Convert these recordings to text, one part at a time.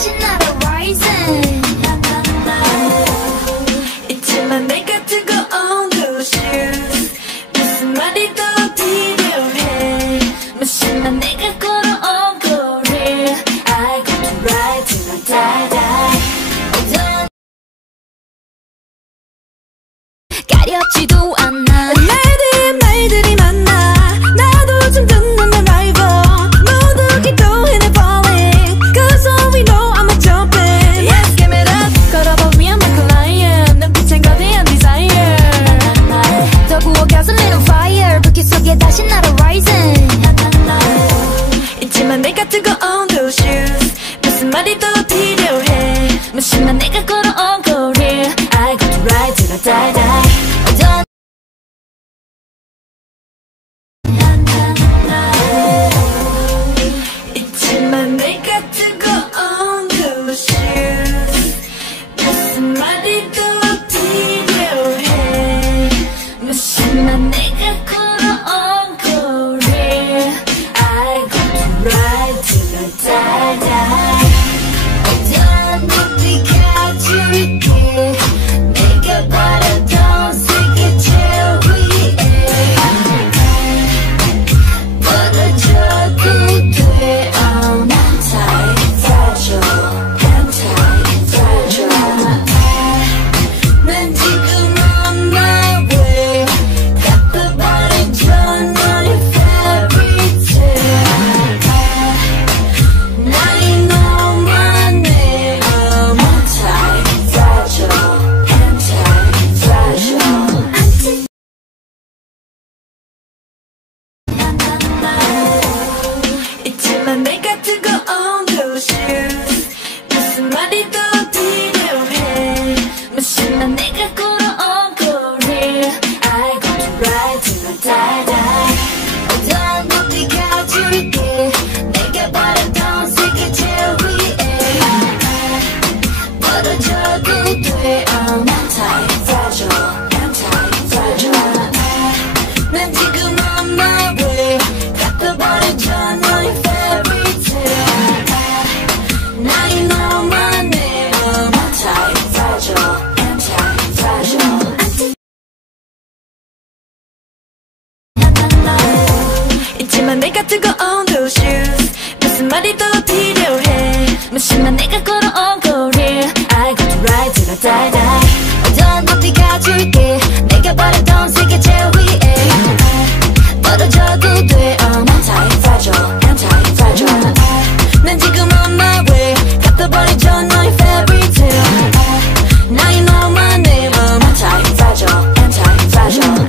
다시 날아 rising. 있지만 내가 뜨거운 그 shoes 무슨 말이 더 필요해. 무심한 내가 걸어온 거리 I got to ride till I die die. 가렵지도 않아 말들이 많아. 나도 좀 듣는 내 rival 모두 기도해 내 falling cause all we know I'm a jumping. Yes give it up 걸어봐 we are my client. 눈빛엔 거대한 desire 더 구워 gasoline fire 불길 속에 다시 날아 rising. 있지만 내가 뜨거운 those shoes 무슨 말이 더 필요해. 무심한 내가 걸어온 거리 I got to ride till I die die. 있지만 내가 뜨거운 그 shoes 무슨 말이 더 필요해. 무심한 내가 걸어온 거리 I got to ride till I die die. 어떤 높이 가줄게 내가 바라던 세계 제일 위에 떨어져도 돼. I'm anti-fragile, anti-fragile. 난 지금 on my way. 갚아버리죠 너의 fairy tale. 나이 너만 해. I'm anti-fragile, anti-fragile. 있지만 내가 뜨거운 those shoes 무슨 말이 더 필요해. 무심한 내가 걸어온 거리 I got to ride till I die die. 어떤 높이 가줄게 내가 바라던 세계 제일 위에 떨어져도 돼. I'm anti-fragile, anti-fragile. 난 지금 on my way. 갚아버리죠 너의 fairy tale. 나이 너만 해. I'm anti-fragile, anti-fragile. 있지만 내가 뜨거운 those shoes 무슨 말이 더 필요해. 무심한 내가 걸어온 거리 I got to ride till I die die. 어떤 높이 가줄게 내가 바라던 세계 제일 위에 떨어져도 돼. I'm anti-fragile, anti-fragile. 난 지금 on my way. 갚아버리죠 너의 fairy tale. 나이 너만 해. I'm anti-fragile, anti-fragile.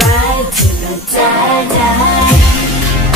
Ride till I die die.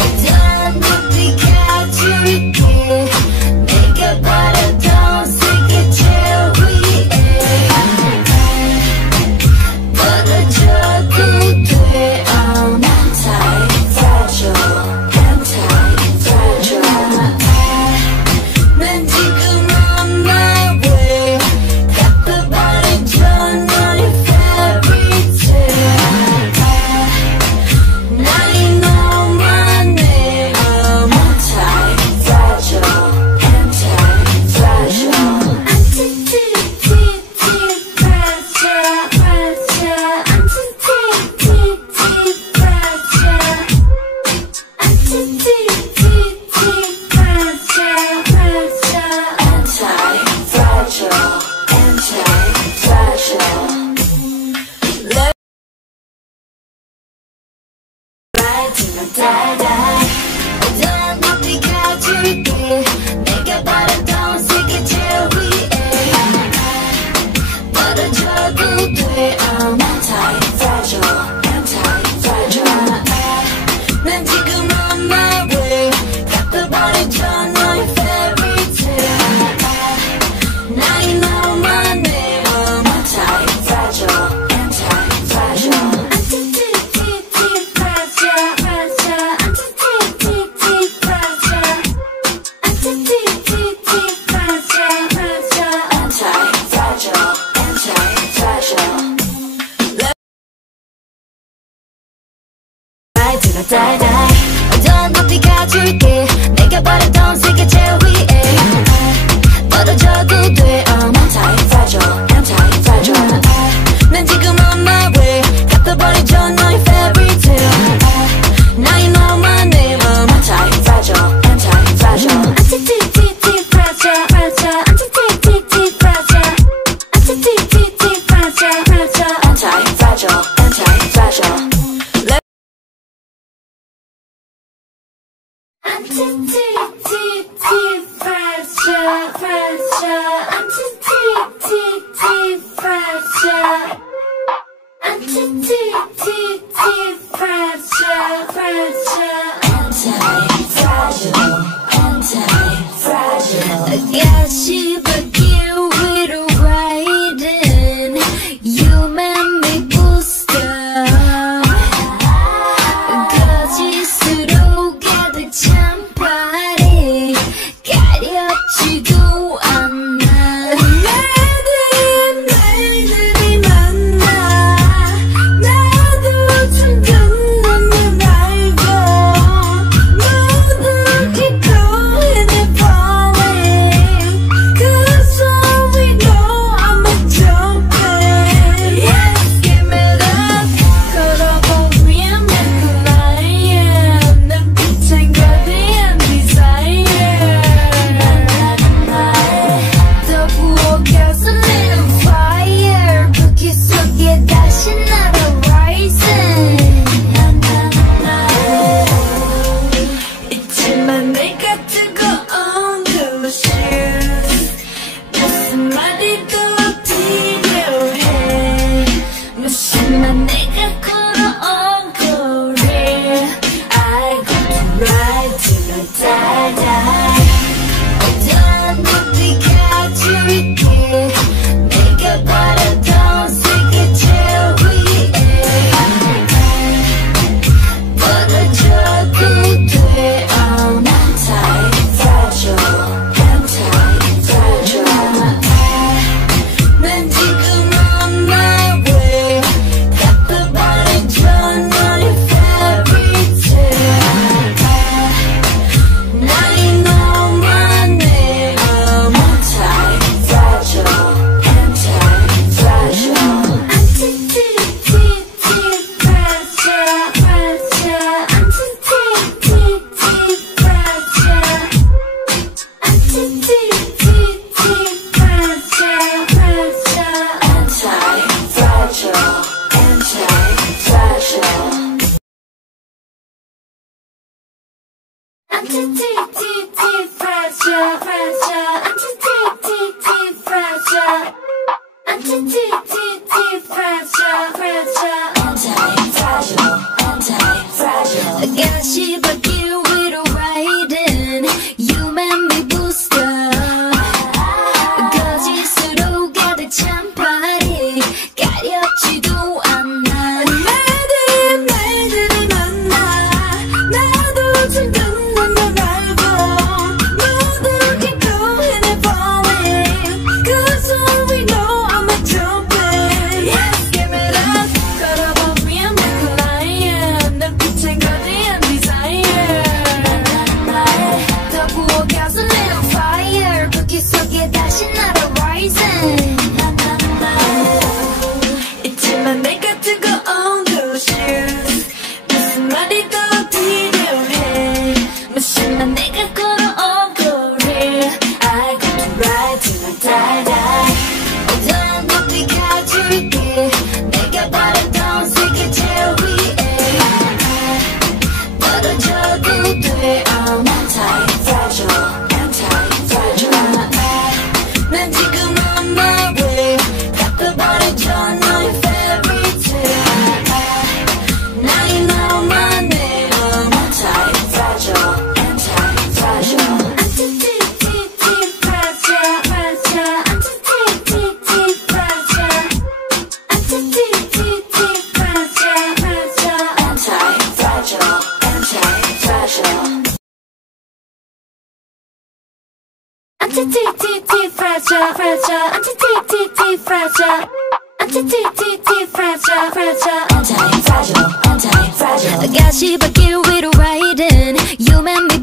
가시밭길 위로 riding You and me